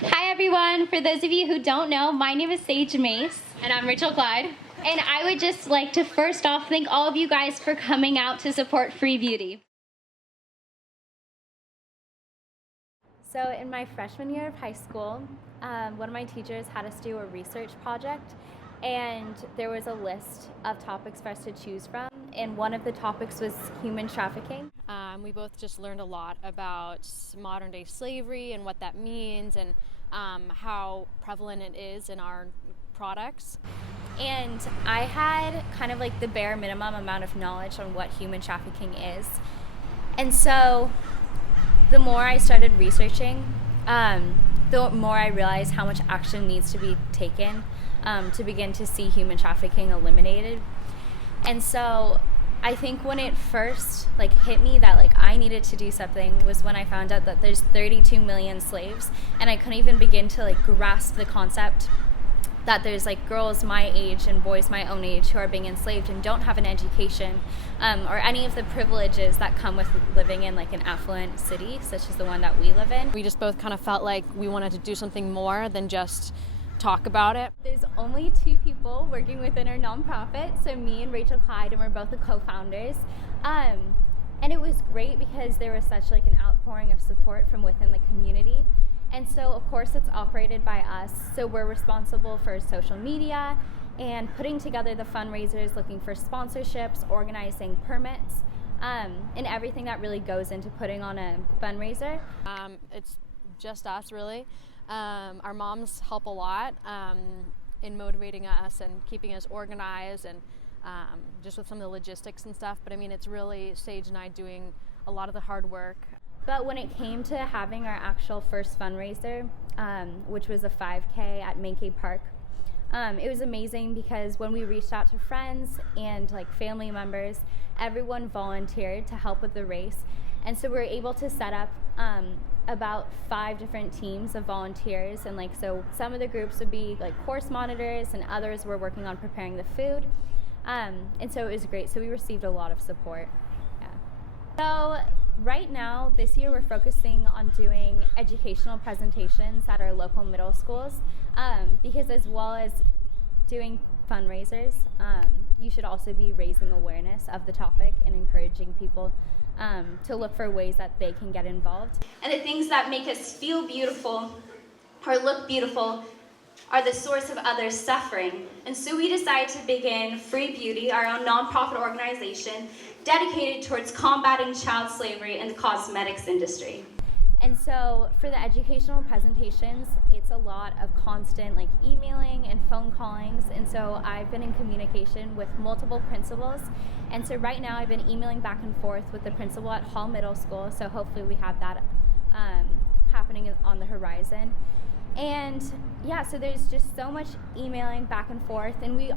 Hi everyone, for those of you who don't know, my name is Sage Mace. And I'm Rachel Clyde. And I would just like to first off thank all of you guys for coming out to support Free Beauty. So in my freshman year of high school, one of my teachers had us do a research project, and there was a list of topics for us to choose from, and one of the topics was human trafficking. We both just learned a lot about modern day slavery and what that means, and how prevalent it is in our products. And I had kind of like the bare minimum amount of knowledge on what human trafficking is. And so the more I started researching, the more I realized how much action needs to be taken to begin to see human trafficking eliminated. And so I think when it first hit me that I needed to do something was when I found out that there's 32 million slaves, and I couldn't even begin to grasp the concept that there's girls my age and boys my own age who are being enslaved and don't have an education or any of the privileges that come with living in an affluent city such as the one that we live in. We just both kind of felt like we wanted to do something more than just talk about it. There's only 2 people working within our nonprofit, so me and Rachel Clyde, and we're both the co-founders. And it was great because there was such an outpouring of support from within the community. And so of course it's operated by us, so we're responsible for social media and putting together the fundraisers, looking for sponsorships, organizing permits, and everything that really goes into putting on a fundraiser. It's just us really. Our moms help a lot in motivating us and keeping us organized, and just with some of the logistics and stuff. But I mean, it's really Sage and I doing a lot of the hard work. But when it came to having our actual first fundraiser, which was a 5K at Mankey Park, it was amazing because when we reached out to friends and family members, everyone volunteered to help with the race. And so we were able to set up about 5 different teams of volunteers, and so some of the groups would be course monitors and others were working on preparing the food, and so it was great. So we received a lot of support. So right now, this year, we're focusing on doing educational presentations at our local middle schools, because as well as doing fundraisers, you should also be raising awareness of the topic and encouraging people to look for ways that they can get involved. And the things that make us feel beautiful or look beautiful are the source of others' suffering. And so we decided to begin Free Beauty, our own nonprofit organization dedicated towards combating child slavery in the cosmetics industry. And so for the educational presentations, it's a lot of constant emailing and phone callings. And so I've been in communication with multiple principals. And so right now I've been emailing back and forth with the principal at Hall Middle School. So hopefully we have that happening on the horizon. And yeah, so there's just so much emailing back and forth. And we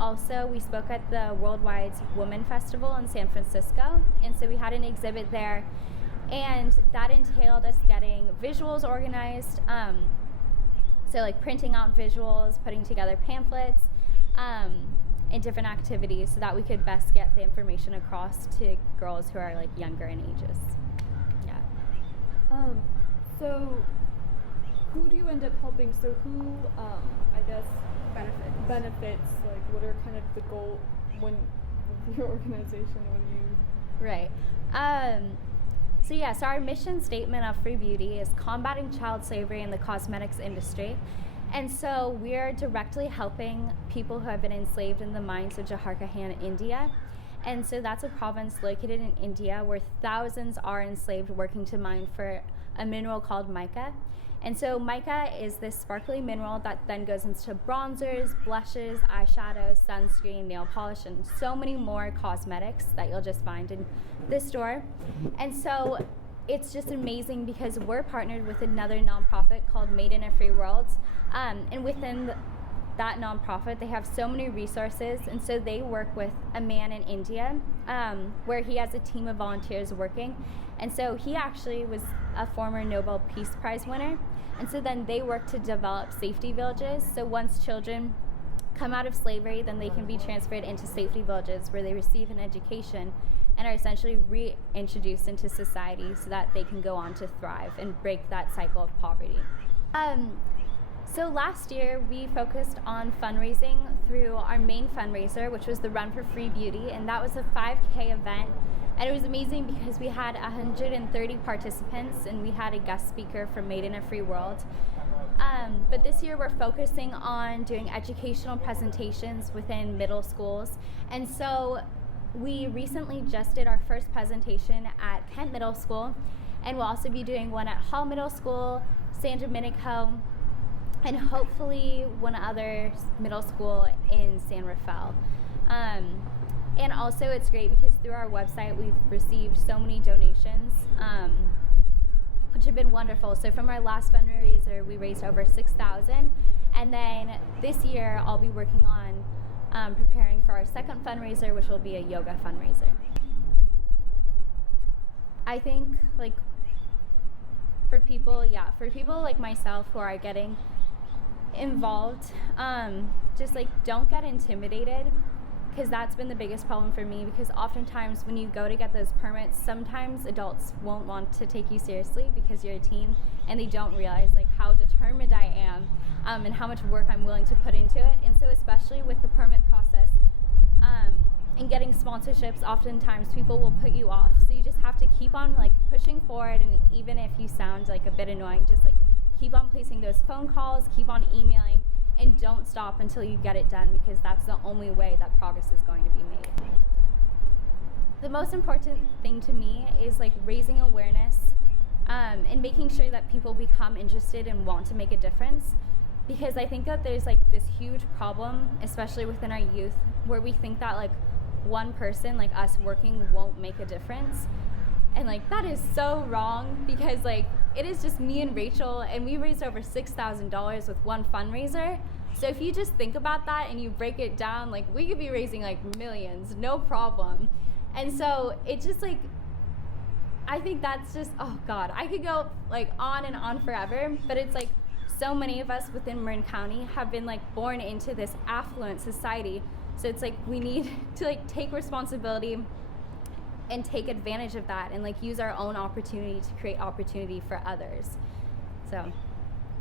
spoke at the Worldwide Women Festival in San Francisco. And so we had an exhibit there. And that entailed us getting visuals organized, so printing out visuals, putting together pamphlets, and different activities so that we could best get the information across to girls who are younger in ages. Yeah. So who do you end up helping? So who, I guess, benefits? What are kind of the goal when with your organization? When you right. So our mission statement of Free Beauty is combating child slavery in the cosmetics industry. And so we're directly helping people who have been enslaved in the mines of Jharkhand, India. And so that's a province located in India where thousands are enslaved working to mine for a mineral called mica. And so mica is this sparkly mineral that then goes into bronzers, blushes, eyeshadows, sunscreen, nail polish, and so many more cosmetics that you'll just find in this store. And so it's just amazing because we're partnered with another nonprofit called Made in a Free World. And within that nonprofit, they have so many resources. And so they work with a man in India where he has a team of volunteers working. And so he actually was a former Nobel Peace Prize winner. And so then they work to develop safety villages. So once children come out of slavery, then they can be transferred into safety villages where they receive an education and are essentially reintroduced into society so that they can go on to thrive and break that cycle of poverty. So last year we focused on fundraising through our main fundraiser, which was the Run for Free Beauty, and that was a 5K event. And it was amazing because we had 130 participants and we had a guest speaker from Made in a Free World. But this year we're focusing on doing educational presentations within middle schools. And so we recently just did our first presentation at Kent Middle School, and we'll also be doing one at Hall Middle School, San Domenico, and hopefully one other middle school in San Rafael. And also it's great because through our website we've received so many donations, which have been wonderful. So from our last fundraiser we raised over $6,000, and then this year I'll be working on preparing for our second fundraiser, which will be a yoga fundraiser. I think like for people like myself who are getting involved, just like don't get intimidated, because that's been the biggest problem for me, because oftentimes when you go to get those permits, sometimes adults won't want to take you seriously because you're a teen and they don't realize like how determined I am, and how much work I'm willing to put into it. And so especially with the permit process and getting sponsorships, oftentimes people will put you off, so you just have to keep on like pushing forward. And even if you sound like a bit annoying, just like keep on placing those phone calls, keep on emailing, and don't stop until you get it done, because that's the only way that progress is going to be made. The most important thing to me is like raising awareness, and making sure that people become interested and want to make a difference, because I think that there's like this huge problem, especially within our youth, where we think that like one person like us working won't make a difference. And like that is so wrong, because like it is just me and Rachel, and we raised over $6,000 with one fundraiser. So if you just think about that and you break it down, like we could be raising like millions, no problem. And so it just like, I think that's just, oh God, I could go like on and on forever, but it's like so many of us within Marin County have been like born into this affluent society. So it's like we need to like take responsibility and take advantage of that, and like use our own opportunity to create opportunity for others. So